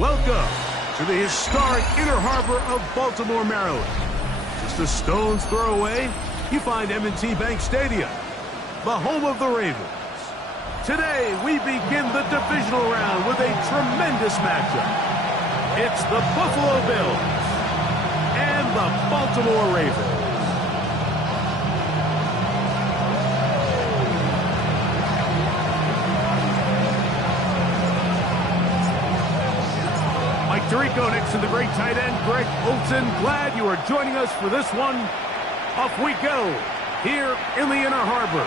Welcome to the historic Inner Harbor of Baltimore, Maryland. Just a stone's throw away, you find M&T Bank Stadium, the home of the Ravens. Today, we begin the divisional round with a tremendous matchup. It's the Buffalo Bills and the Baltimore Ravens. Mike Tirico next to the great tight end, Greg Olsen. Glad you are joining us for this one. Off we go here in the Inner Harbor.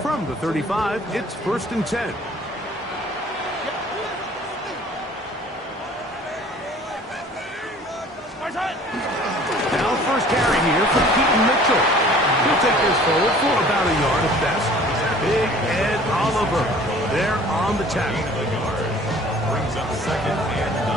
From the 35, it's 1st and 10. Now first carry here for Keaton Mitchell. He'll take this forward for about a yard at best. Big Ed Oliver there on the tackle. Brings up 2nd and 9.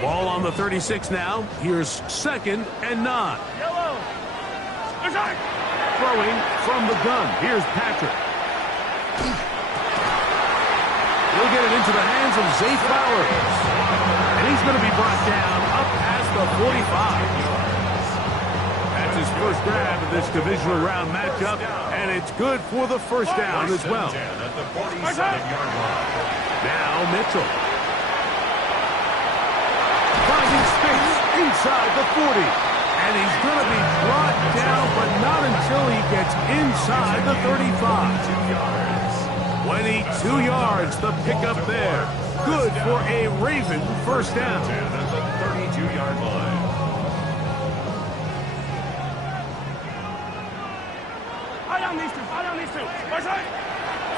Ball on the 36 now. Here's 2nd and 9. Throwing from the gun. Here's Patrick. He'll get it into the hands of Zay Flowers. And he's going to be brought down up past the 45. That's his first grab of this divisional round matchup, and it's good for the first down as well. At the 47-yard line. Now Mitchell. Finding space inside the 40. And he's going to be brought down, but not until he gets inside the 35. 22 yards, the pickup there. Good for a Raven first down. At the 32-yard line.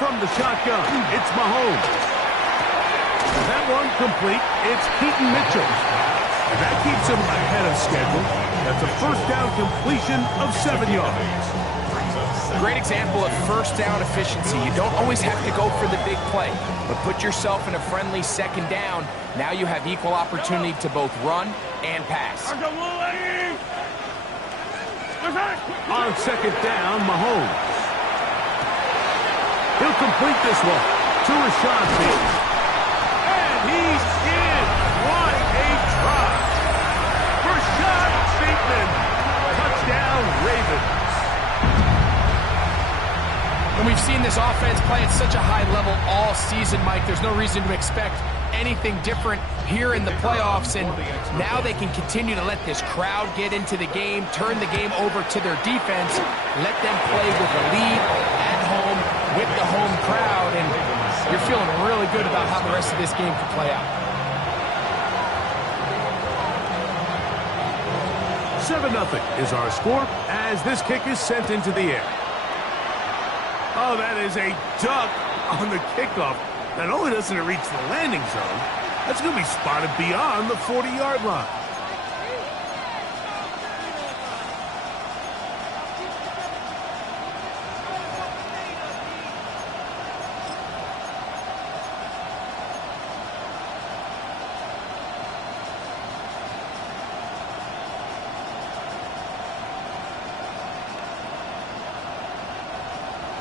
From the shotgun, it's Mahomes. That one complete. It's Keaton Mitchell. And that keeps him ahead of schedule. That's a first down completion of 7 yards. Great example of first down efficiency. You don't always have to go for the big play, but put yourself in a friendly 2nd down. Now you have equal opportunity to both run and pass. On 2nd down, Mahomes. He'll complete this one to Rashad Bateman. And he's in. What a try. Rashad Bateman. Touchdown, Ravens. And we've seen this offense play at such a high level all season, Mike. There's no reason to expect anything different here in the playoffs. And now they can continue to let this crowd get into the game, turn the game over to their defense, let them play with a lead at home with the home crowd. And you're feeling really good about how the rest of this game could play out. 7-0 is our score as this kick is sent into the air. Oh, that is a duck on the kickoff. Not only doesn't it reach the landing zone, that's going to be spotted beyond the 40-yard line.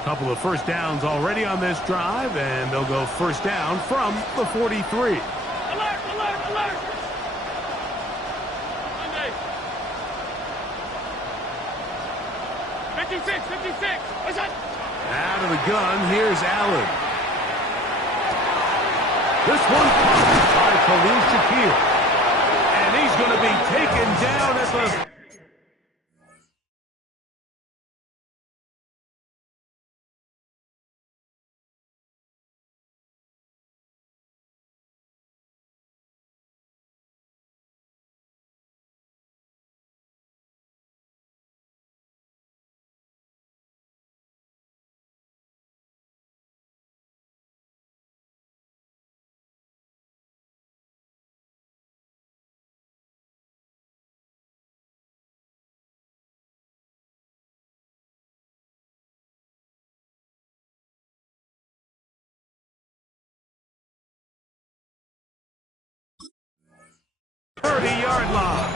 Couple of first downs already on this drive, and they'll go first down from the 43. Alert, alert, alert! Monday. 56, 56. What's that? Out of the gun, here's Allen. This one caught by Khalil Shakir. And he's going to be taken down at the 30-yard line.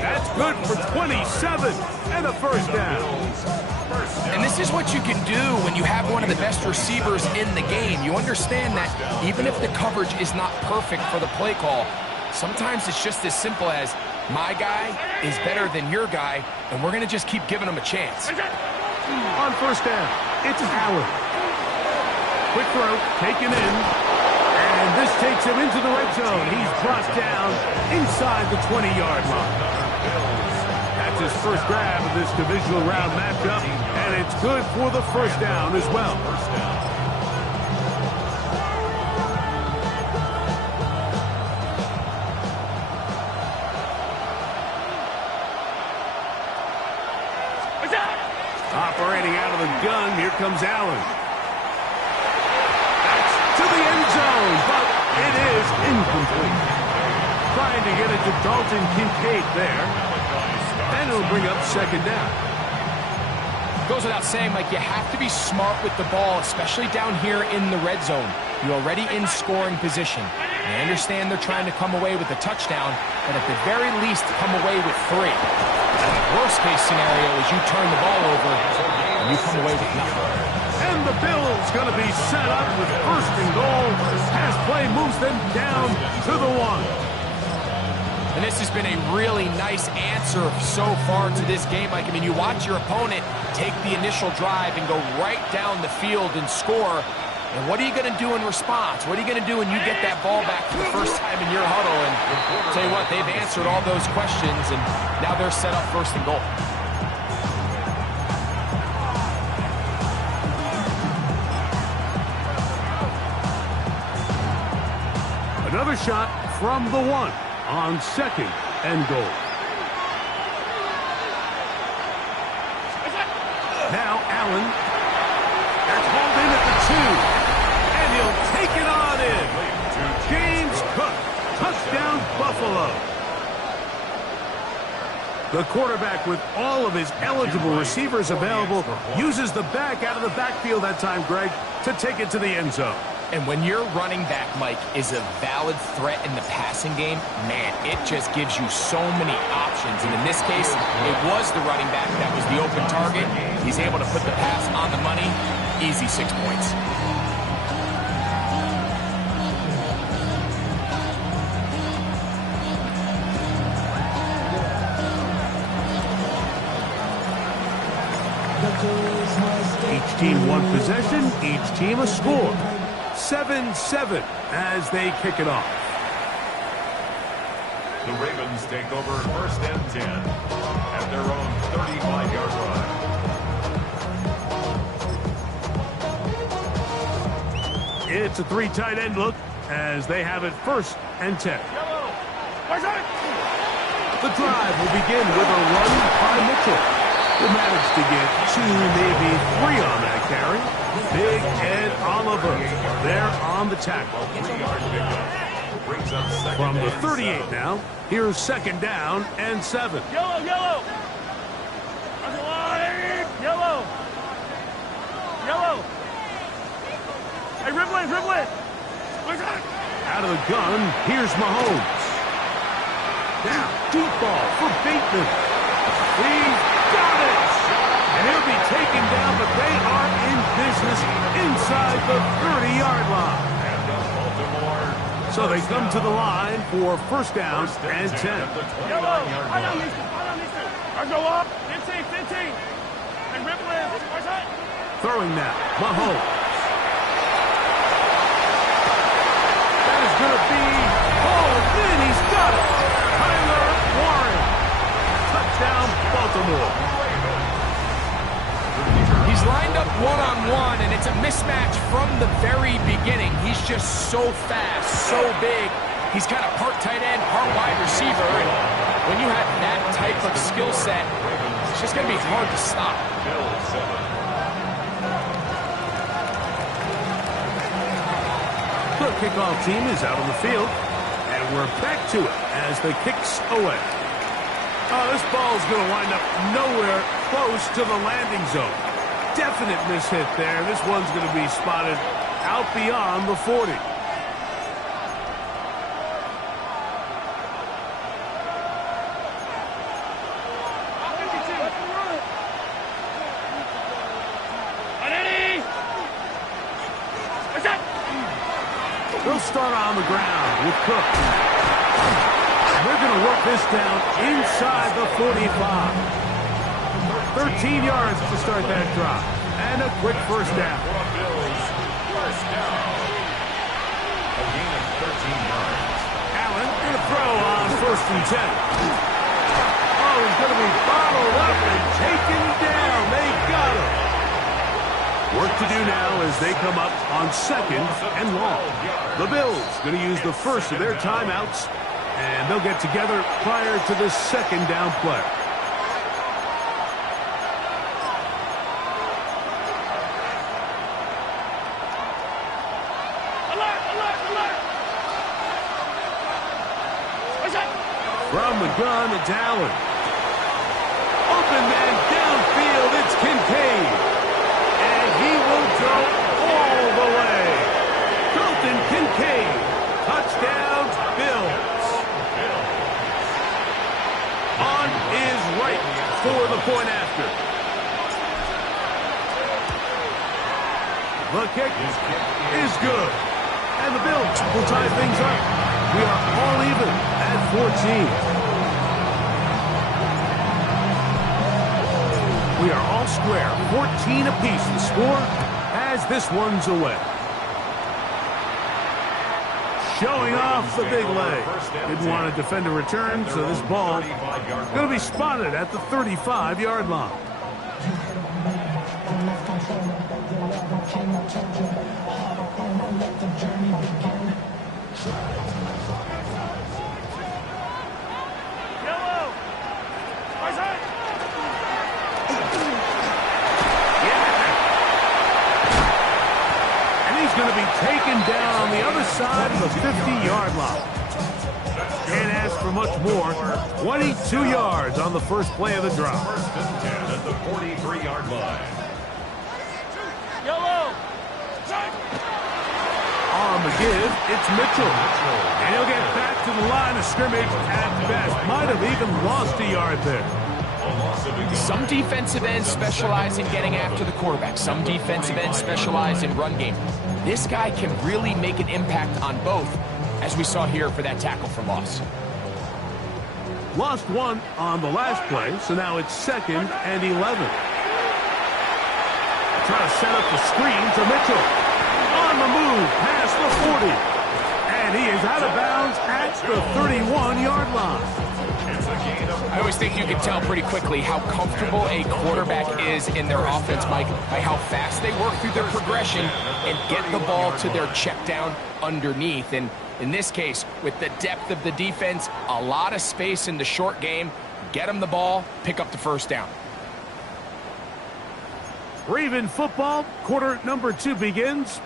That's good for 27 and a first down. And this is what you can do when you have one of the best receivers in the game. You understand that even if the coverage is not perfect for the play call, sometimes it's just as simple as my guy is better than your guy, and we're going to just keep giving him a chance. On first down, it's Allen. Quick throw, taken in, and this takes him into the red zone. He's brought down inside the 20-yard line. That's his first grab of this divisional round matchup, and it's good for the first down as well. Operating out of the gun, here comes Allen. That's to the end zone, but it is incomplete. Trying to get it to Dalton Kincaid there. And it'll bring up second down. Goes without saying, Mike, you have to be smart with the ball, especially down here in the red zone. You're already in scoring position. I understand they're trying to come away with a touchdown, but at the very least, come away with 3. Worst-case scenario is you turn the ball over and you come away with nothing. And the Bills going to be set up with first and goal. Pass play moves them down to the 1. And this has been a really nice answer so far to this game, Mike. I mean, you watch your opponent take the initial drive and go right down the field and score. And what are you going to do in response? What are you going to do when you get that ball back for the first time in your huddle? And I'll tell you what, they've answered all those questions, and now they're set up first and goal. Another shot from the 1 on second and goal. Now Allen. That's hauled in at the 2. And he'll take it on in. James Cook. Touchdown, Buffalo. The quarterback, with all of his eligible receivers available, uses the back out of the backfield that time, Greg, to take it to the end zone. And when your running back, Mike, is a valid threat in the passing game, man, it just gives you so many options. And in this case, it was the running back that was the open target. He's able to put the pass on the money. Easy 6 points. Each team one possession, each team a score. 7-7 as they kick it off. The Ravens take over first and 10 at their own 35-yard line. It's a 3 tight end look as they have it first and 10. The drive will begin with a run by Mitchell. Will manage to get 2, maybe 3 on that carry. Big Ed Oliver there on the tackle. From the 38 now, here's second down and 7. Yellow, yellow. On the line. Yellow. Yellow. Hey, Rivlin. Out of the gun, here's Mahomes. Now, deep ball for Bateman. He's got it. And he'll be taken down, but they are in business inside the 30-yard line. So they come to the line for first down and 10. Yellow. I go up. 15. And Rivlin. Throwing now, Mahomes. That is going to be hauled in. He's got it. Tyler Warren. Touchdown, Baltimore. He's lined up one-on-one, and it's a mismatch from the very beginning. He's just so fast, so big. He's kind of part tight end, part wide receiver, and when you have that type of skill set, it's just going to be hard to stop. The kickoff team is out on the field, and we're back to it as the kicks away. Oh, this ball's going to wind up nowhere close to the landing zone. Definite mishit there. This one's going to be spotted out beyond the 40. They'll start on the ground with Cook. They're going to work this down inside the 45. 13 yards to start that drive. And a quick first down. First down. A gain of 13 yards. Allen going to throw on 1st and 10. Oh, he's going to be bottled up and taken down. They got him. Work to do now as they come up on 2nd and long. The Bills going to use the first of their timeouts, and they'll get together prior to the 2nd down play. Alert, alert, alert. What's that? From the gun, it's Allen. Open man downfield, it's Kincaid. And he will go all the way. Dalton Kincaid. Touchdown, Bills. On is right for the point after. The kick is good. And the Bills will tie things up. We are all even at 14. We are all square, 14 apiece. The score as this one's away. Showing off the big leg. Didn't want to defend a return, so this ball going to be spotted at the 35-yard line. Yellow. What's that? Going to be taken down on the other side of the 50-yard line. Can't ask for much more. 22 yards on the first play of the drive. 1st and 10 at the 43-yard line. Yellow. On the give, it's Mitchell. And he'll get back to the line of scrimmage at best. Might have even lost a yard there. Some defensive ends specialize in getting after the quarterback. Some defensive ends specialize in run game. This guy can really make an impact on both, as we saw here for that tackle for loss. Lost one on the last play, so now it's 2nd and 11. Trying to set up the screen to Mitchell. On the move, past the 40. And he is out of bounds at the 31-yard line. I always think you can tell pretty quickly how comfortable a quarterback is in their offense, Mike, by how fast they work through their progression and get the ball to their check down underneath. And in this case, with the depth of the defense, a lot of space in the short game, get them the ball, pick up the first down. Raven football, quarter number 2 begins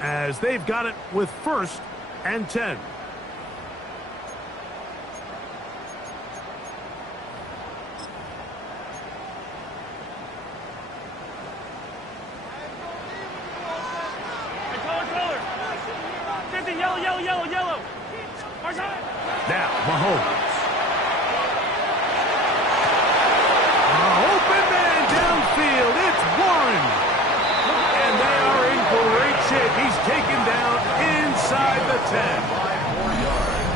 as they've got it with 1st and 10. Yellow. Now, Mahomes. Open man downfield. It's Warren. And they are in great shape. He's taken down inside the 10.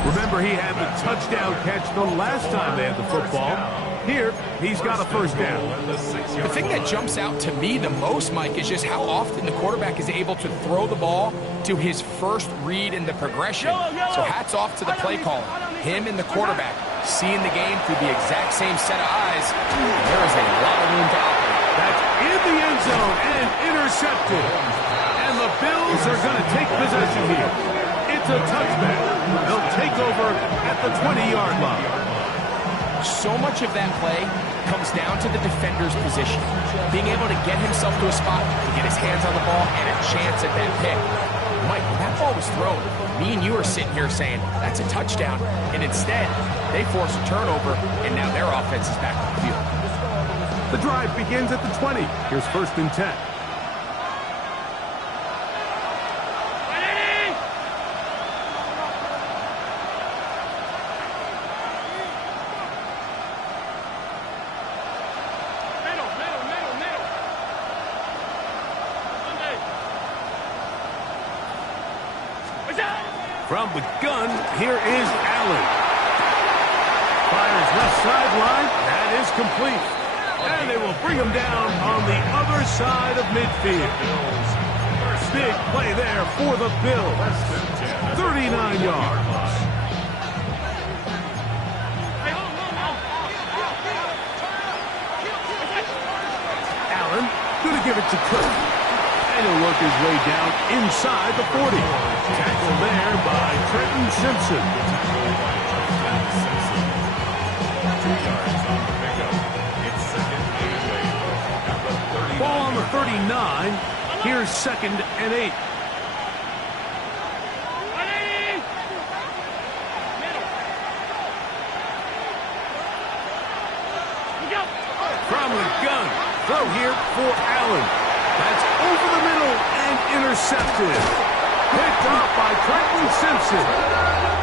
Remember, he had the touchdown catch the last time they had the football. Here, he's got a first down. The thing that jumps out to me the most, Mike, is just how often the quarterback is able to throw the ball to his first read in the progression. So hats off to the play caller. Him and the quarterback seeing the game through the exact same set of eyes. There is a lot of room to operate. That's in the end zone and intercepted. And the Bills are going to take possession here. It's a touchback. They'll take over at the 20-yard line. So much of that play comes down to the defender's position. Being able to get himself to a spot to get his hands on the ball and a chance at that pick. Mike, when that ball was thrown, me and you are sitting here saying, that's a touchdown. And instead, they force a turnover, and now their offense is back on the field. The drive begins at the 20. Here's 1st and 10. From the gun, here is Allen. Fires left sideline. That is complete. And they will bring him down on the other side of midfield. Big play there for the Bills. 39 yards. Allen going to give it to Cook. And he'll work his way down inside the 40. Tackle there by Trenton Simpson. 2 yards on the pickup. It's second and 8. Ball on the 39. Here's second and 8. From the gun. Throw here for Allen. That's over the middle and intercepted. Picked off by Trenton Simpson.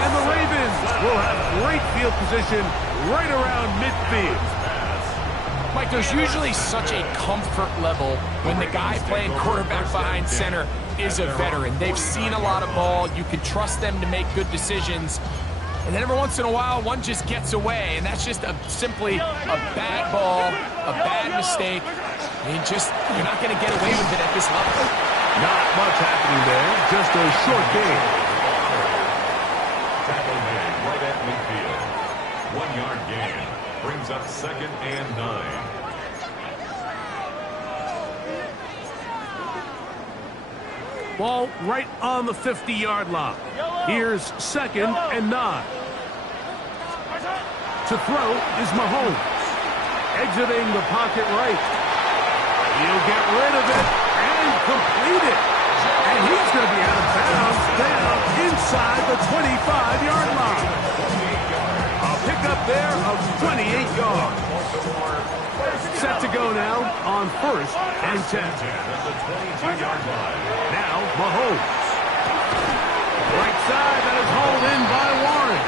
And the Ravens will have great field position right around midfield. Mike, there's usually such a comfort level when the guy playing quarterback behind center is a veteran. They've seen a lot of ball. You can trust them to make good decisions. And then every once in a while, one just gets away, and that's just simply a bad ball, a bad mistake. I mean, you're not going to get away with it at this level. Not much happening there, just a short game. Tackle made right at midfield. 1 yard gain brings up second and 9. Ball right on the 50-yard line. Here's second and 9. To throw is Mahomes. Exiting the pocket right. He'll get rid of it and complete it. And he's going to be out of bounds down inside the 25-yard line. A pickup there of 28 yards. Set to go now on first and 10. Now Mahomes. Right side, that is hauled in by Warren.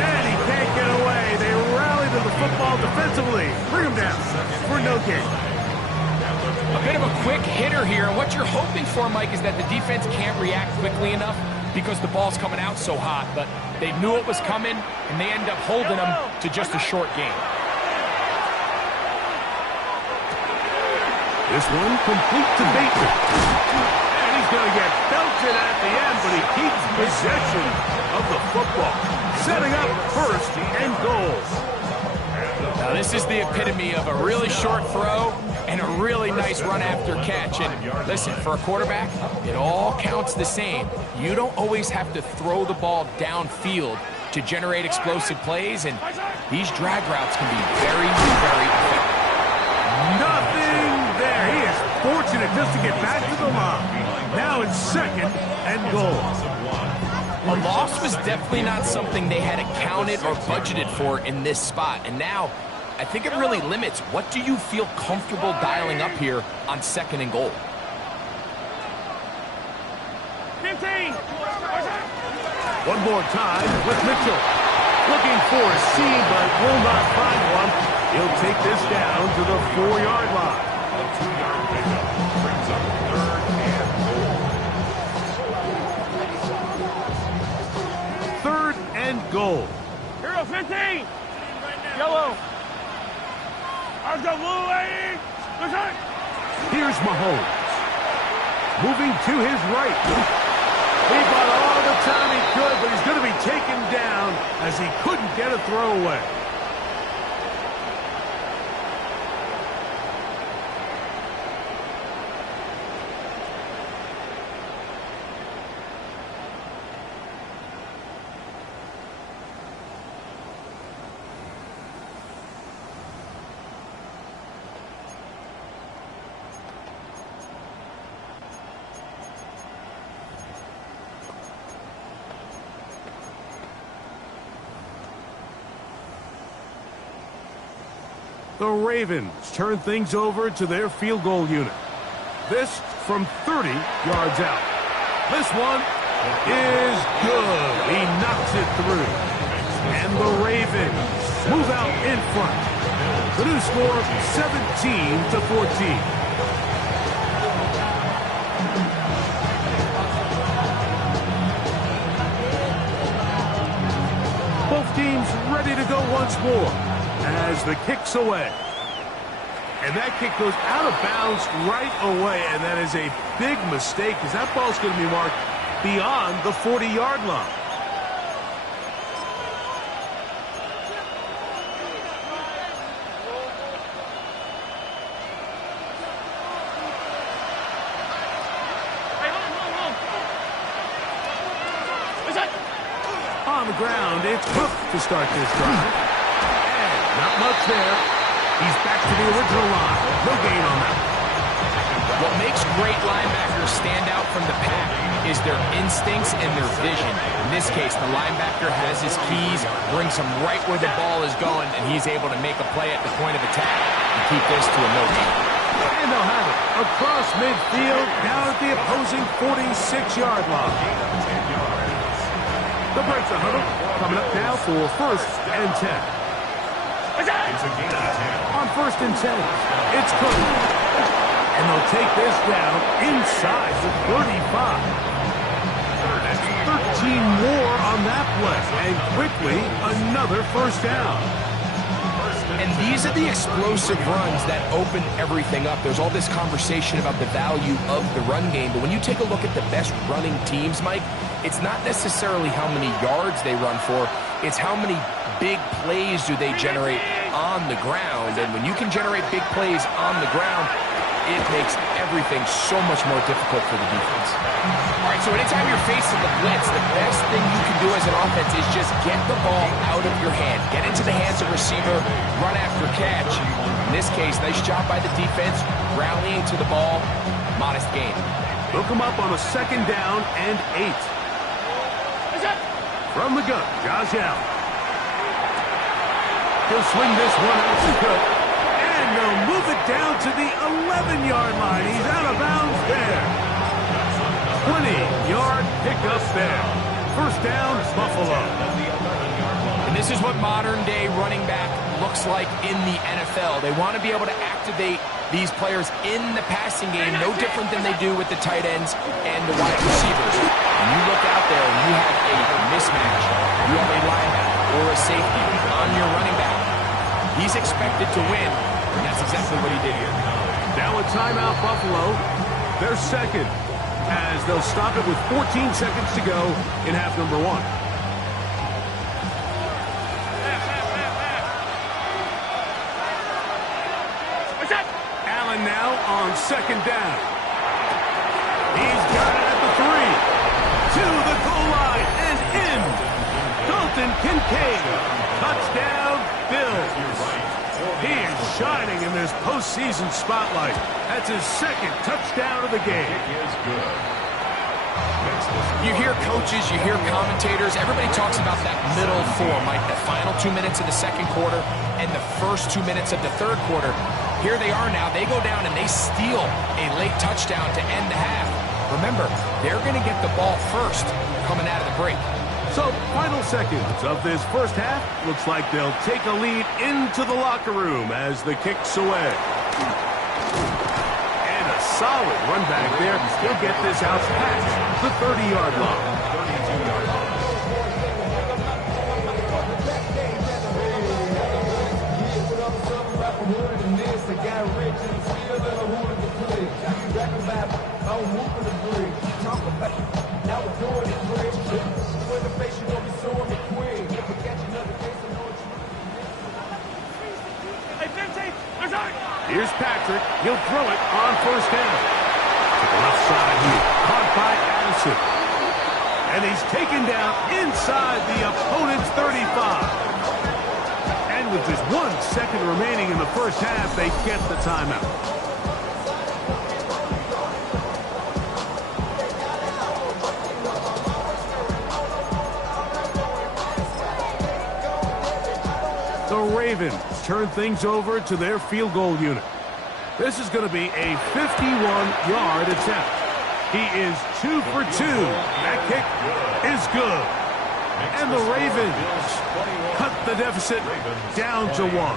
And he can't get away. They rally to the football defensively. Bring him down for no gain. A bit of a quick hitter here. And what you're hoping for, Mike, is that the defense can't react quickly enough because the ball's coming out so hot. But they knew it was coming, and they end up holding them to just a short gain. This one complete to Bateman. And he's going to get belted at the end, but he keeps possession of the football. Setting up first and goal. Now, this is the epitome of a really short throw and a really nice run after catch. And listen, for a quarterback, it all counts the same. You don't always have to throw the ball downfield to generate explosive plays, and these drag routes can be very, very effective. Nothing there. He is fortunate just to get back to the line. Now it's second and goal. A loss was definitely not something they had accounted or budgeted for in this spot. And now, I think it really limits what do you feel comfortable dialing up here on second and goal. 15. One more time with Mitchell. Looking for a seam, but will not find one. He'll take this down to the 4-yard line. A 2-yard pickup brings up third and goal. Third and goal. Hero 15. Yellow. Let's go, blue lane. Let's go. Here's Mahomes. Moving to his right. He bought all the time he could, but he's going to be taken down as he couldn't get a throw away. The Ravens turn things over to their field goal unit. This from 30 yards out. This one is good. He knocks it through. And the Ravens move out in front. The new score, 17-14. go once more as the kick's away. And that kick goes out of bounds right away, and that is a big mistake because that ball's going to be marked beyond the 40-yard line. On the ground, it's Cook to start this drive. And not much there. He's back to the original line. No gain on that. What makes great linebackers stand out from the pack is their instincts and their vision. In this case, the linebacker has his keys, brings him right where the ball is going, and he's able to make a play at the point of attack and keep this to a no gain. And they'll have it across midfield, down at the opposing 46-yard line. The break the huddle, coming up now for 1st and 10. On 1st and 10, it's Cook. And they'll take this down inside the 35. That's 13 more on that play. And quickly, another 1st down. And these are the explosive runs that open everything up. There's all this conversation about the value of the run game, but when you take a look at the best running teams, Mike, it's not necessarily how many yards they run for, it's how many big plays do they generate on the ground. And when you can generate big plays on the ground, it makes everything so much more difficult for the defense. All right, so anytime you're facing the blitz, the best thing you can do as an offense is just get the ball out of your hand. Get into the hands of receiver, run after catch. In this case, nice job by the defense, rallying to the ball, modest gain. They'll come up on a 2nd down and 8. From the gun, Josh Allen. He'll swing this one out to Cook. And they'll move it down to the 11-yard line. He's out of bounds there. 20-yard pickup there. 1st down, Buffalo. And this is what modern-day running back looks like in the NFL. They want to be able to activate these players in the passing game, no different than they do with the tight ends and the wide receivers. When you look out there and you have a mismatch, you have a linebacker or a safety on your running back, he's expected to win, and that's exactly what he did here. Now a timeout, Buffalo. They're 2nd, as they'll stop it with 14 seconds to go in half number 1. Allen now on 2nd down. He's got it at the 3. To the goal line and in. Dalton Kincaid. Touchdown, Bills. He is shining in this postseason spotlight. That's his 2nd touchdown of the game. You hear coaches, you hear commentators, everybody talks about that middle 4, Mike, the final 2 minutes of the 2nd quarter and the first 2 minutes of the 3rd quarter. Here they are now. They go down and they steal a late touchdown to end the half. Remember, they're going to get the ball first coming out of the break. So, final seconds of this 1st half. Looks like they'll take a lead into the locker room as the kick's away. And a solid run back there. He'll get this out past the 30-yard line. Here's Patrick. He'll throw it on 1st down. To the left side here. Caught by Addison. And he's taken down inside the opponent's 35. And with just 1 second remaining in the 1st half, they get the timeout. The Ravens turn things over to their field goal unit. This is going to be a 51-yard attempt. He is 2 for 2. That kick is good. And the Ravens cut the deficit down to 1.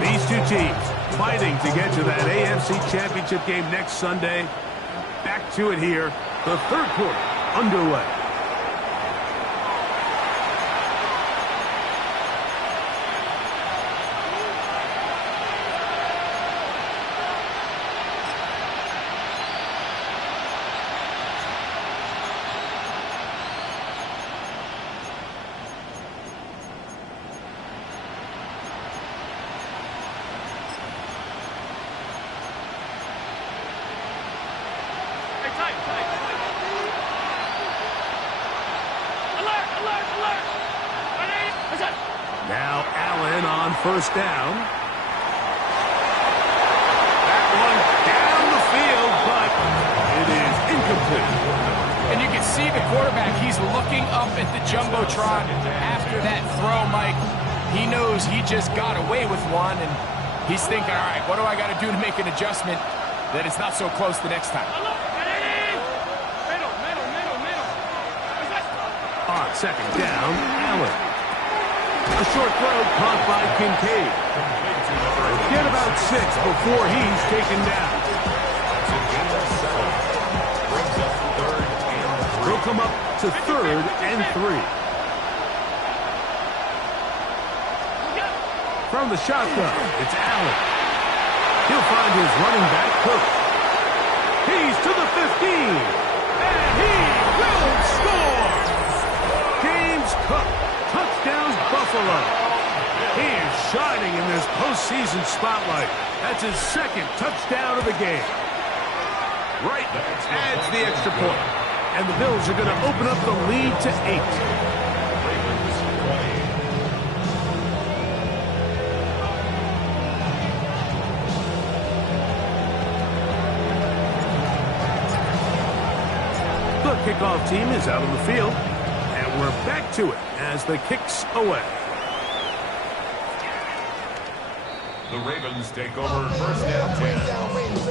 These fighting to get to that AFC Championship game next Sunday. Back to it here. The third quarter underway. Now Allen on first down. That one down the field, but it is incomplete. And you can see the quarterback, he's looking up at the Jumbotron after that throw, Mike. He knows he just got away with one, and he's thinking, all right, what do I got to do to make an adjustment that it's not so close the next time? On second down, Allen. A short throw caught by Kincaid. Get about 6 before he's taken down. He'll come up to 3rd and 3. From the shotgun, it's Allen. He'll find his running back, Cook. He's to the 15, and he will score! James Cook, touchdown Buffalo. He is shining in this postseason spotlight. That's his 2nd touchdown of the game. Right adds the extra point. And the Bills are going to open up the lead to 8. The kickoff team is out on the field. And we're back to it as the kick's away. The Ravens take over first and 10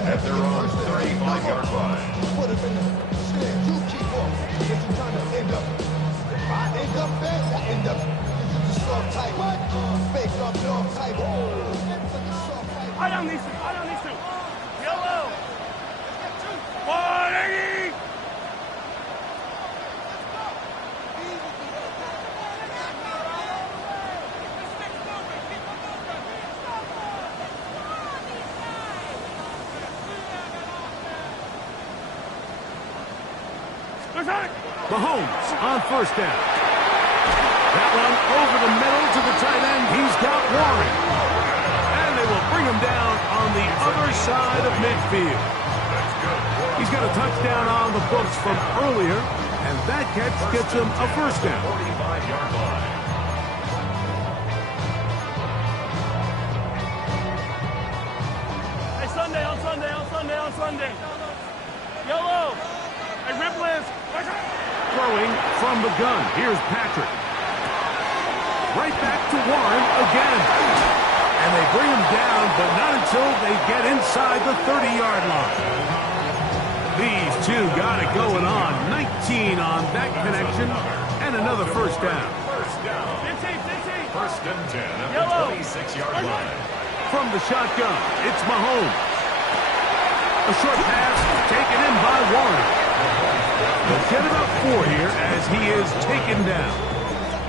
at their own 35-yard line. Put him in the stand. You keep up. If you're trying to end up. If I end up bad, I end up. You just soft type. Fake up, dog type. I don't need to. Yellow. 180. Mahomes on first down. That one over the middle to the tight end. He's got Warren. And they will bring him down on the other side of midfield. He's got a touchdown on the books from earlier, and that catch gets him a first down. 45-yard line. Hey, Sunday. Yellow. Hey, Ripley's. Throwing from the gun. Here's Patrick. Right back to Warren again. And they bring him down, but not until they get inside the 30-yard line. These two got it going on. 19 on that connection, and another first down. First and 10 at the 26-yard line. From the shotgun, it's Mahomes. A short pass taken in by Warren. They'll get about 4 here as he is taken down.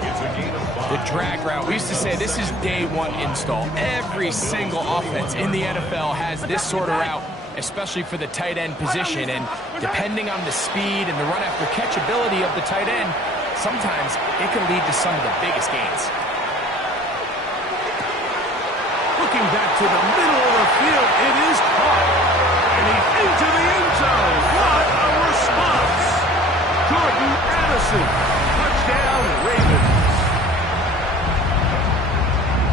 It's a gain of 5. The drag route, we used to say this is day one install. Every single offense in the NFL has this sort of route, especially for the tight end position. And depending on the speed and the run after catch ability of the tight end, sometimes it can lead to some of the biggest gains. Looking back to the middle of the field, it is caught. And he's into the end zone. What a response. Jordan Addison. Touchdown, Ravens.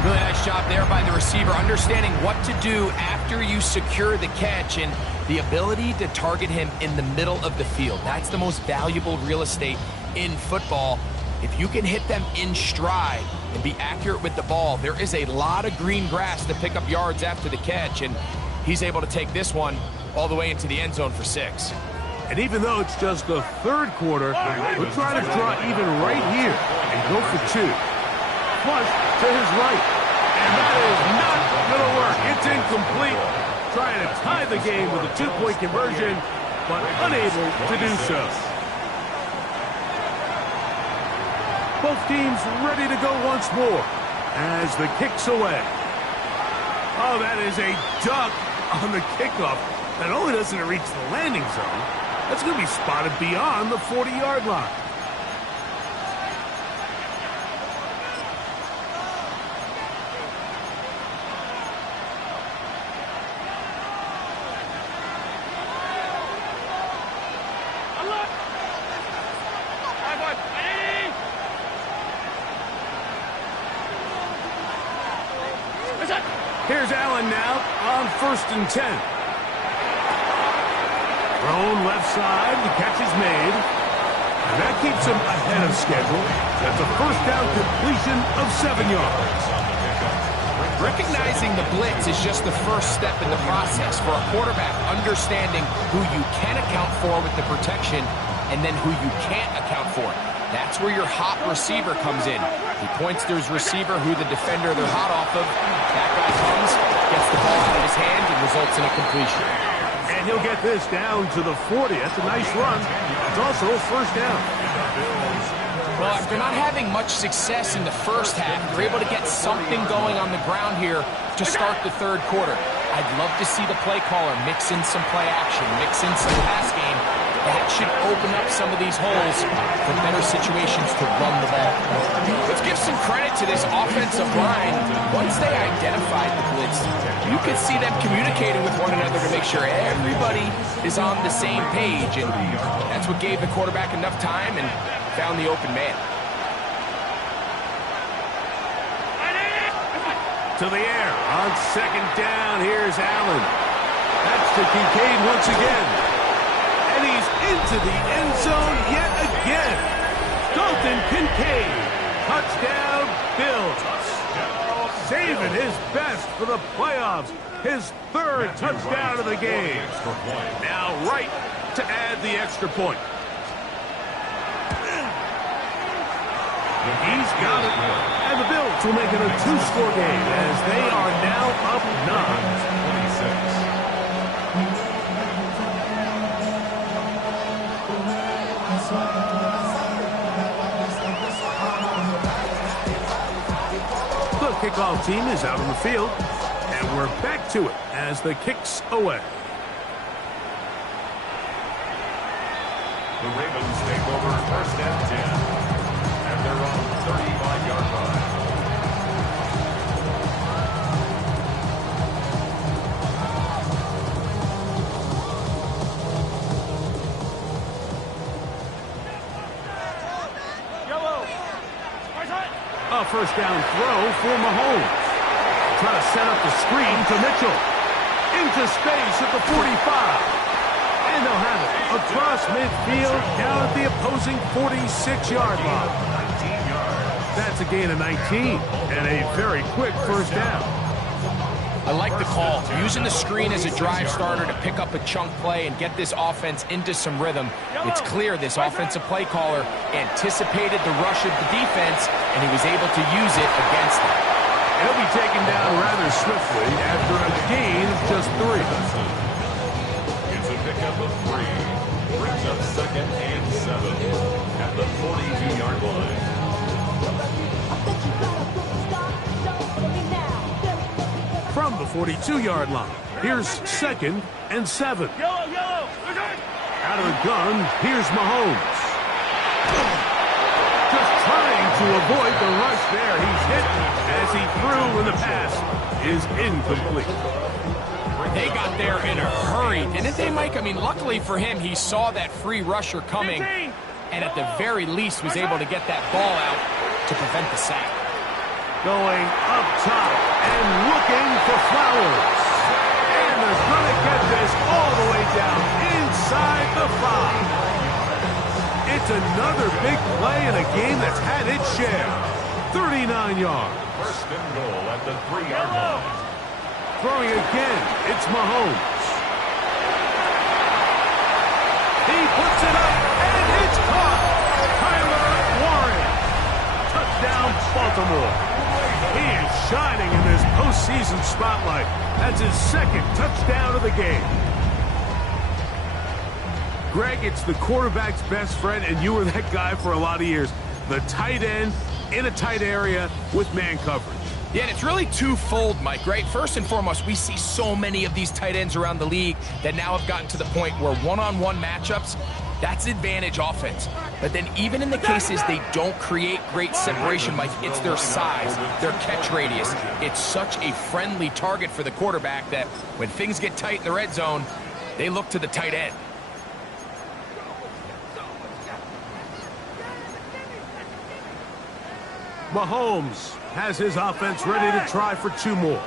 Really nice job there by the receiver, understanding what to do after you secure the catch and the ability to target him in the middle of the field. That's the most valuable real estate in football. If you can hit them in stride and be accurate with the ball, there is a lot of green grass to pick up yards after the catch, and he's able to take this one all the way into the end zone for 6. And even though it's just the third quarter, we'll try to draw even right here and go for 2. Flush to his right. And that is not going to work. It's incomplete. Trying to tie the game with a two-point conversion, but unable to do so. Both teams ready to go once more as the kick's away. Oh, that is a duck on the kickoff. Not only doesn't it reach the landing zone, that's going to be spotted beyond the 40-yard line. Here's Allen now on 1st and 10. Thrown left side, the catch is made. And that keeps him ahead of schedule. That's a first down completion of 7 yards. Recognizing the blitz is just the first step in the process for a quarterback, understanding who you can account for with the protection and then who you can't account for. That's where your hot receiver comes in. He points to his receiver, who the defender they're hot off of. That guy comes, gets the ball out of his hand, and results in a completion. And he'll get this down to the 40. That's a nice run. It's also a first down. Well, after not having much success in the first half, they're able to get something going on the ground here to start the third quarter. I'd love to see the play caller mix in some play action, mix in some pass game. That should open up some of these holes for better situations to run the ball. Let's give some credit to this offensive line. Once they identified the blitz, you could see them communicating with one another to make sure everybody is on the same page, and that's what gave the quarterback enough time and found the open man. To the air on 2nd down. Here's Allen. That's to Kincaid once again. And he's into the end zone yet again. Dalton Kincaid. Touchdown, Bills. Saving his best for the playoffs. His 3rd touchdown of the game. Now right to add the extra point. He's got it. And the Bills will make it a 2-score game as they are now up 9. The kickoff team is out on the field, and we're back to it as the kick's away. The Ravens take over 1st and 10. And they're on 35-yard line. A first down throw for Mahomes. Trying to set up the screen to Mitchell. Into space at the 45. And they'll have it across midfield down at the opposing 46-yard line. That's a gain of 19 and a very quick first down. I like the call. Using the screen as a drive starter to pick up a chunk play and get this offense into some rhythm. It's clear this offensive play caller anticipated the rush of the defense, and he was able to use it against them. And he'll be taken down rather swiftly after a gain of just 3. It's a pickup of 3. Brings up 2nd and 7 at the 42-yard line. From the 42-yard line, here's 2nd and 7. Yellow. Out of the gun, here's Mahomes. Just trying to avoid the rush there. He's hit as he threw, and the pass is incomplete. They got there in a hurry, didn't they, Mike? I mean, luckily for him, he saw that free rusher coming, and at the very least was able to get that ball out to prevent the sack. Going up top and looking for Flowers. And they're going to get this all the way down inside the 5. It's another big play in a game that's had its share. 39 yards. 1st and goal at the 3-yard line. Throwing again, it's Mahomes. He puts it up, and it's caught. Kyler Warren. Touchdown. touchdown, Baltimore. He is shining in this postseason spotlight. That's his second touchdown of the game. Greg, it's the quarterback's best friend, and you were that guy for a lot of years. The tight end in a tight area with man coverage. Yeah, and it's really twofold, Mike, right? First and foremost, we see so many of these tight ends around the league that now have gotten to the point where one-on-one matchups, that's advantage offense. But then even in the cases they don't create great separation, Mike, it's their size, their catch radius. It's such a friendly target for the quarterback that when things get tight in the red zone, they look to the tight end. Mahomes has his offense ready to try for 2 more.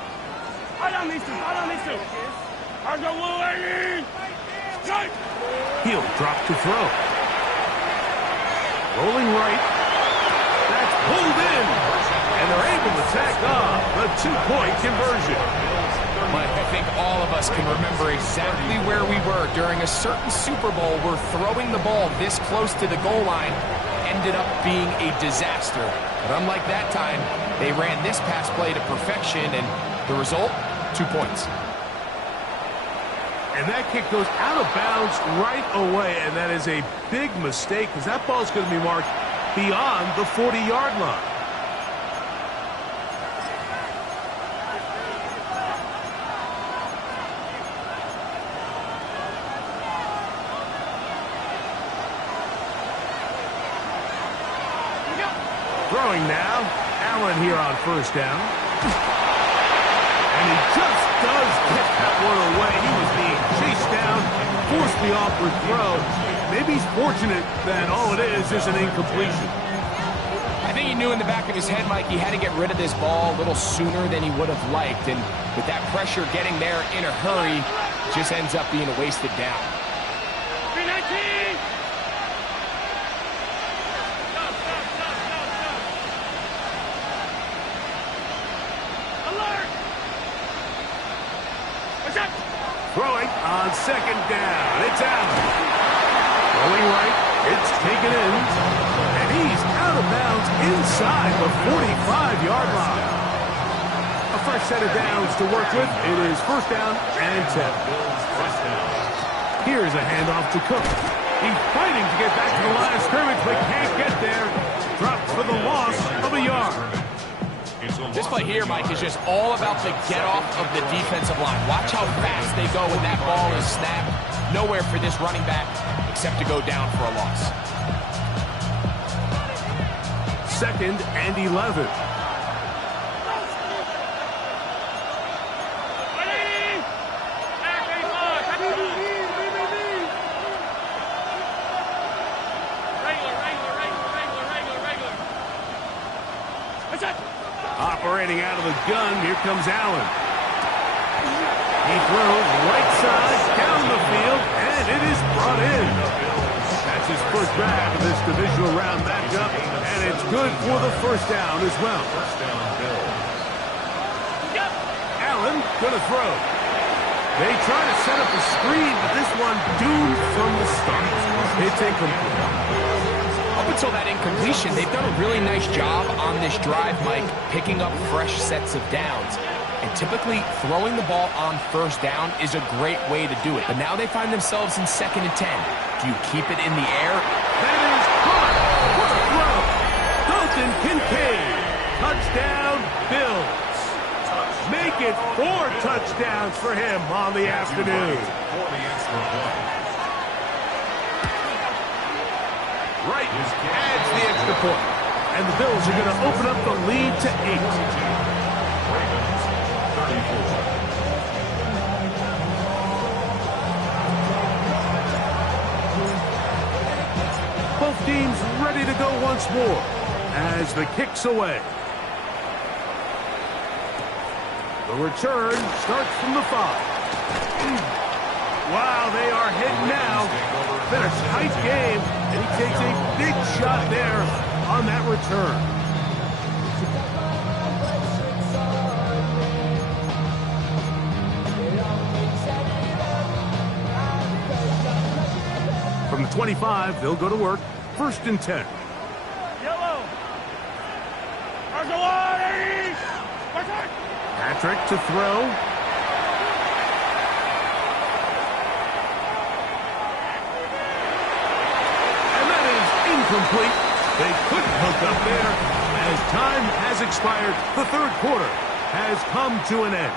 He'll drop to throw. Rolling right. That's pulled in. And they're able to tack on the 2-point conversion. Mike, I think all of us can remember exactly where we were during a certain Super Bowl where throwing the ball this close to the goal line ended up being a disaster. But unlike that time, they ran this pass play to perfection, and the result, 2 points. And that kick goes out of bounds right away, and that is a big mistake because that ball is going to be marked beyond the 40-yard line. Throwing now, Allen here on first down. And he just does get that one away. He was being chased down, forced the awkward throw. Maybe he's fortunate that all it is an incompletion. I think he knew in the back of his head, Mike, he had to get rid of this ball a little sooner than he would have liked. And with that pressure getting there in a hurry, just ends up being a wasted down. Throwing on second down. It's Allen. Going right. It's taken in. And he's out of bounds inside the 45-yard line. A fresh set of downs to work with. It is first down and 10. Here's a handoff to Cook. He's fighting to get back to the line of scrimmage, but can't get there. Drops for the loss of a yard. This play here, Mike, is just all about the get-off of the defensive line. Watch how fast they go when that ball is snapped. Nowhere for this running back except to go down for a loss. Second and 11. Operating out of the gun, here comes Allen. He throws right side, down the field, and it is brought in. That's his first drive of this divisional round matchup, and it's good for the first down as well. Allen gonna throw. They try to set up a screen, but this one doomed from the start. It's incomplete. Up until that incompletion, they've done a really nice job on this drive, Mike, picking up fresh sets of downs. And typically, throwing the ball on first down is a great way to do it. But now they find themselves in second and 10. Do you keep it in the air? That is caught. What a throw. Dalton Kincaid. Touchdown, Bills. Make it 4 touchdowns for him on the afternoon. Right adds the extra point. And the Bills are going to open up the lead to 8. Ravens, 34. Both teams ready to go once more as the kick's away. The return starts from the 5. Wow, they are hitting now. Been a tight game, and he takes a big shot there on that return. From the 25, they'll go to work. First and 10. Yellow. Patrick to throw. And that is incomplete. They couldn't hook up there. As time has expired, the third quarter has come to an end.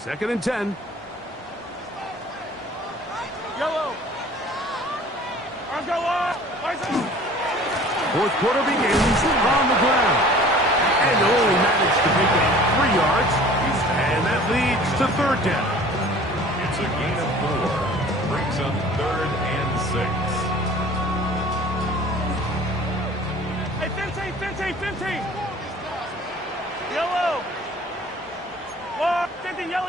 Second and 10. Yellow. Fourth quarter begins on the ground. And they'll only manage to pick up 3 yards. And that leads to third down. It's a gain of 4. Brings up third and 6. Hey, 15. Yellow. 15, yellow.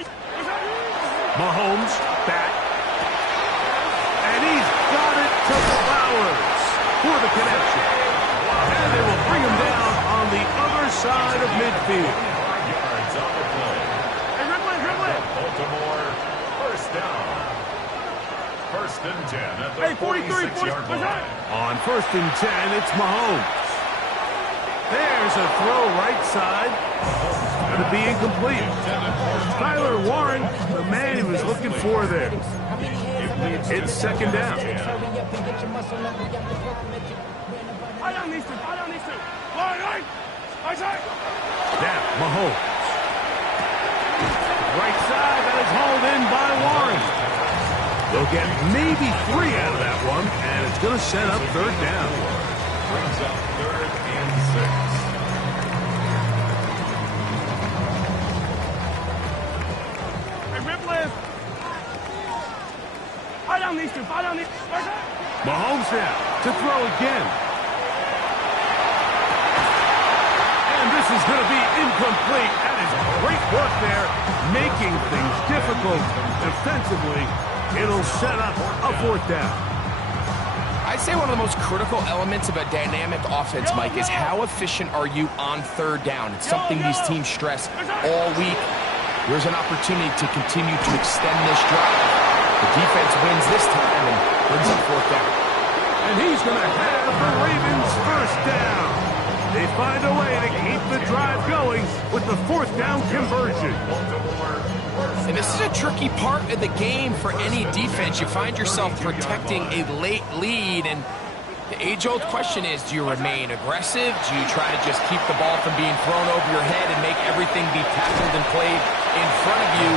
Mahomes back. And he's got it to Flowers for the connection. And they will bring him down on the other side of midfield. 5 yards on the play. Hey, dribbling. Baltimore, first down. First and 10 at the Hey, 43, 46-yard line. On first and 10, it's Mahomes. There's a throw right side. Going to be incomplete. Tyler Warren, the man he was looking for there. It's second down. I don't need to. Now, Mahomes. Right side, that is hauled in by Warren. They'll get maybe 3 out of that one, and it's going to set up third down. Brings up third and 6. Mahomes now to throw again. And this is going to be incomplete. That is great work there, making things difficult defensively. It'll set up a fourth down. I'd say one of the most critical elements of a dynamic offense, Mike, is how efficient are you on third down. It's something these teams stress all week. There's an opportunity to continue to extend this drive. The defense wins this time and brings up fourth down. And he's going to have the Ravens first down. They find a way to keep the drive going with the fourth down conversion. And this is a tricky part of the game for any defense. You find yourself protecting a late lead, and the age-old question is, do you remain aggressive? Do you try to just keep the ball from being thrown over your head and make everything be tackled and played in front of you?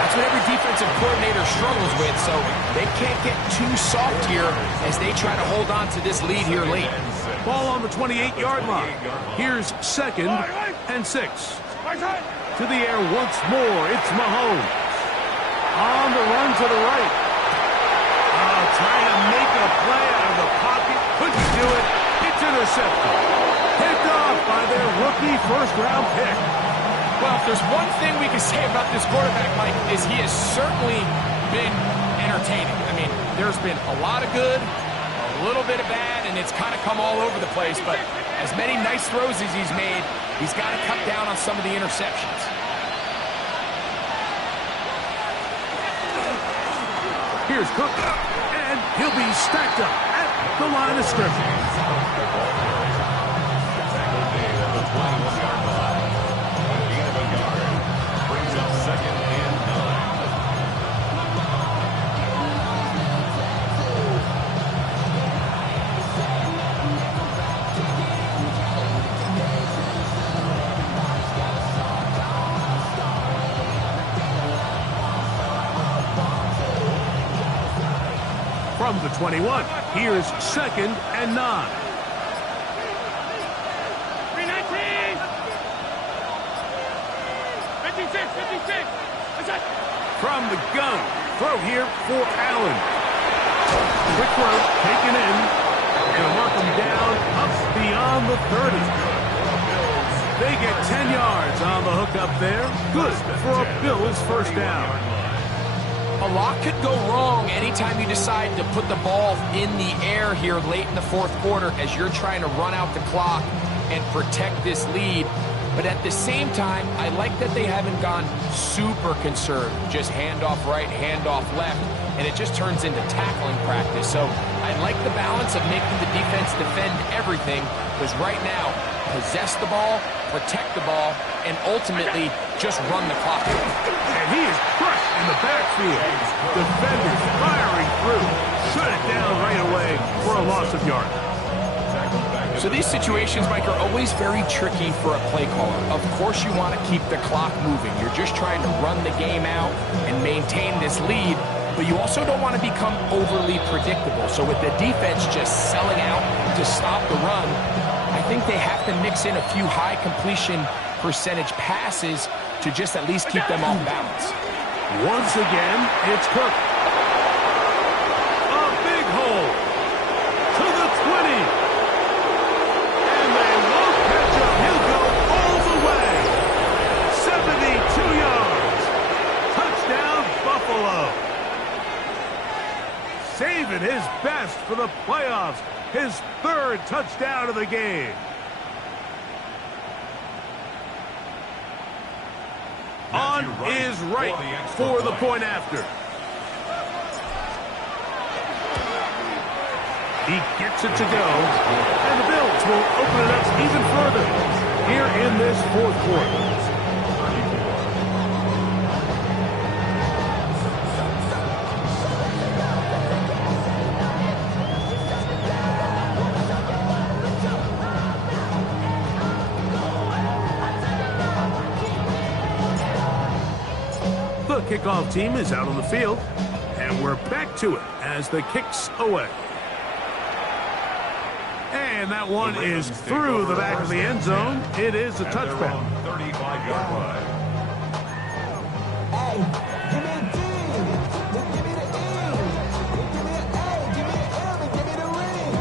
That's what every defensive coordinator struggles with, so they can't get too soft here as they try to hold on to this lead here late. Ball on the 28-yard line. Here's second and 6. To the air once more. It's Mahomes. On the run to the right. Trying to make a play out of the pocket. Couldn't do it. It's intercepted. Picked off by their rookie first-round pick. Well, if there's one thing we can say about this quarterback, Mike, is he has certainly been entertaining. I mean, there's been a lot of good, a little bit of bad, and it's kind of come all over the place. But as many nice throws as he's made, he's got to cut down on some of the interceptions. Here's Cook, and he'll be stacked up at the line of scrimmage. From the 21, here's second and 9. 319! 56! From the gun, throw here for Allen. Quick throw, taken in, and mark him down up beyond the 30. They get 10 yards on the hook up there. Good for a Bills first down. A lot could go wrong anytime you decide to put the ball in the air here late in the fourth quarter as you're trying to run out the clock and protect this lead. But at the same time, I like that they haven't gone super conserved. Just handoff right, handoff left, and it just turns into tackling practice. So I like the balance of making the defense defend everything, because right now, possess the ball, protect the ball, and ultimately just run the clock. And he is crushed in the backfield. Defenders firing through. Shut it down right away for a loss of yards. So these situations, Mike, are always very tricky for a play caller. Of course you want to keep the clock moving. You're just trying to run the game out and maintain this lead, but you also don't want to become overly predictable. So with the defense just selling out to stop the run, I think they have to mix in a few high completion percentage passes to just at least keep them off balance. Once again, it's Cook. A big hole to the 20. And they won't catch him. He'll go all the way. 72 yards. Touchdown, Buffalo. Saving his best for the playoffs. His third touchdown of the game. On is right for the point after. He gets it to go, and the Bills will open it up even further here in this fourth quarter. The kickoff team is out on the field, and we're back to it as the kick's away. And that one is through the back of the end zone. It is a touchback. 35-yard line. Hey, give me a D. Give me the E. Give me an A. Give me an M. And give me the ring.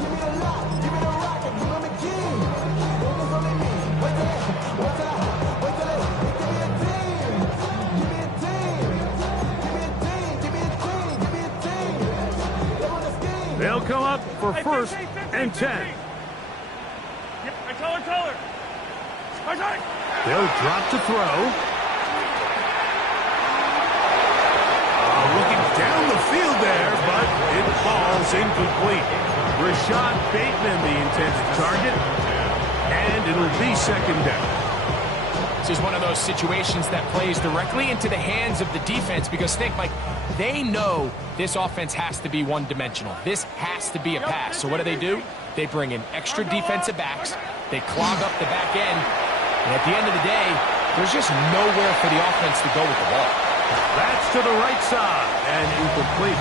Give me the lock. Give me the rock. And give me the key. Then it's only me. What's that? What's that? What's that? Give me a team. Give me a team. Give me a team. Give me a team. Give me a team. They want to scheme. They'll come up for first and 10. Taller. They'll drop to throw. Looking down the field there, but it falls incomplete. Rashad Bateman, the intended target, and it'll be second down. This is one of those situations that plays directly into the hands of the defense, because think, Mike, they know this offense has to be one-dimensional. This has to be a pass. So what do? They bring in extra defensive backs. They clog up the back end. And at the end of the day, there's just nowhere for the offense to go with the ball. That's to the right side and incomplete.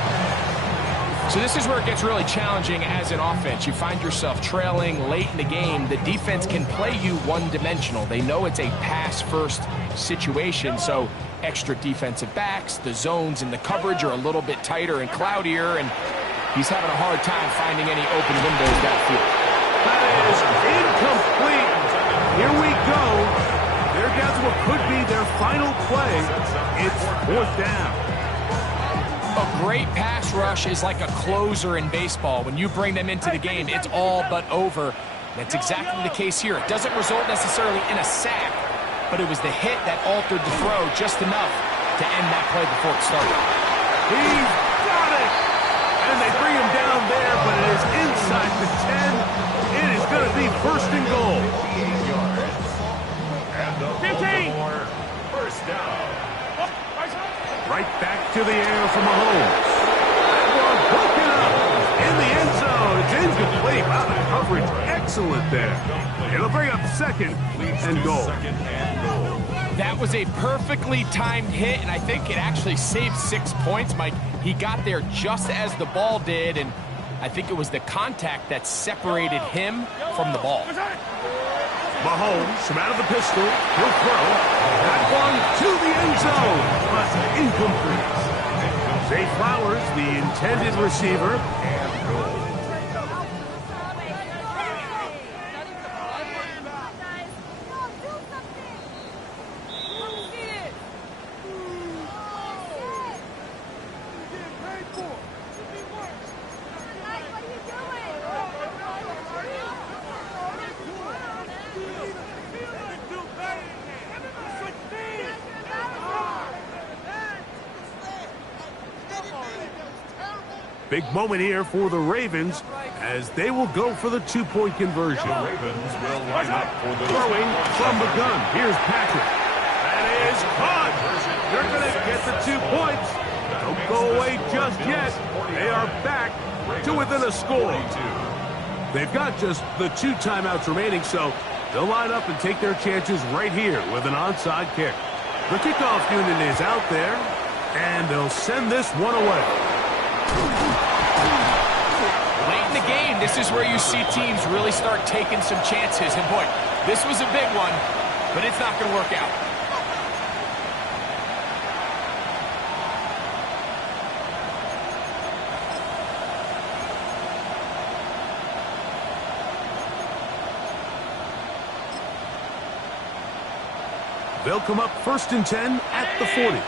So this is where it gets really challenging as an offense. You find yourself trailing late in the game. The defense can play you one-dimensional. They know it's a pass-first situation, so extra defensive backs, the zones and the coverage are a little bit tighter and cloudier, and he's having a hard time finding any open windows downfield. That is incomplete. Here we go. There goes what could be their final play. It's fourth down. A great pass rush is like a closer in baseball. When you bring them into the game, it's all but over. That's exactly the case here. It doesn't result necessarily in a sack, but it was the hit that altered the throw just enough to end that play before it started. He's got it! And they bring him down there, but it is inside the 10. It is going to be first and goal. And the 15. first down. Right back to the air from Mahomes. That one broken up in the end zone. It's incomplete. Wow, the coverage excellent there. It'll bring up second and goal. That was a perfectly timed hit, and I think it actually saved 6 points, Mike. He got there just as the ball did, and I think it was the contact that separated him from the ball. Mahomes from out of the pistol. He'll throw. That one to the end zone, but incomplete. Zay Flowers, the intended receiver. Big moment here for the Ravens as they will go for the two-point conversion. The Ravens will line up for the Throwing from the gun. Here's Patrick. That is caught. They're going to get the 2 points. Don't go away just yet. They are back to within a score. They've got just the 2 timeouts remaining, so they'll line up and take their chances right here with an onside kick. The kickoff unit is out there, and they'll send this one away. Late in the game, this is where you see teams really start taking some chances. And boy, this was a big one, but it's not going to work out. They'll come up 1st and 10 at the 40.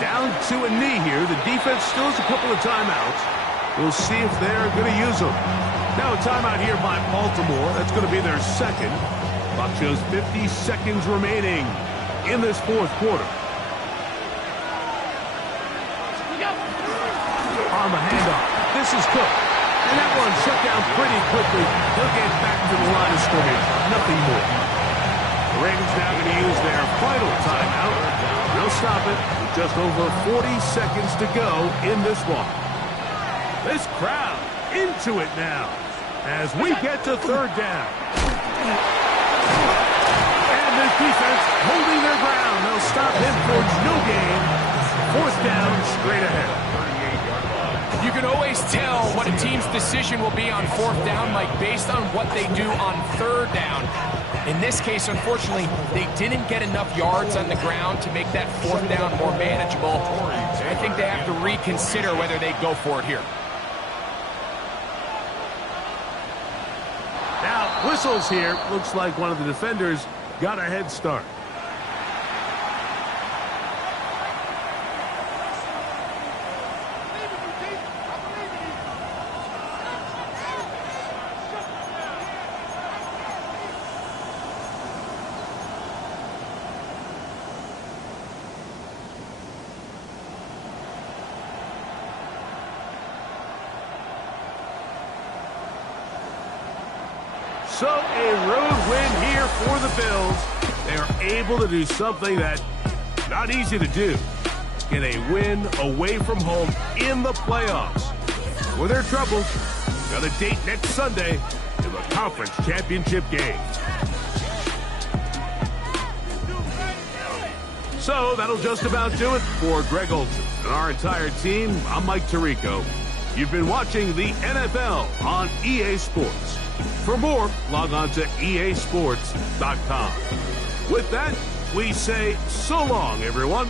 Down to a knee here. The defense still has a couple of timeouts. We'll see if they're going to use them. Now a timeout here by Baltimore. That's going to be their second. Clock shows 50 seconds remaining in this 4th quarter. On the handoff. This is Cook. And that one shut down pretty quickly. He'll get back to the line of scrimmage. Nothing more. The Ravens now going to use their final timeout. They'll stop it with just over 40 seconds to go in this one. This crowd into it now as we get to 3rd down. And this defense holding their ground. They'll stop him towards no gain. 4th down straight ahead. You can always tell what a team's decision will be on 4th down, Mike, based on what they do on 3rd down. In this case, unfortunately, they didn't get enough yards on the ground to make that 4th down more manageable. I think they have to reconsider whether they go for it here. Now, whistles here. Looks like one of the defenders got a head start. So a road win here for the Bills. They're able to do something that's not easy to do. Get a win away from home in the playoffs. For their troubles, got a date next Sunday in the conference championship game. So that'll just about do it for Greg Olsen and our entire team. I'm Mike Tirico. You've been watching the NFL on EA Sports. For more, log on to easports.com. With that, we say so long, everyone.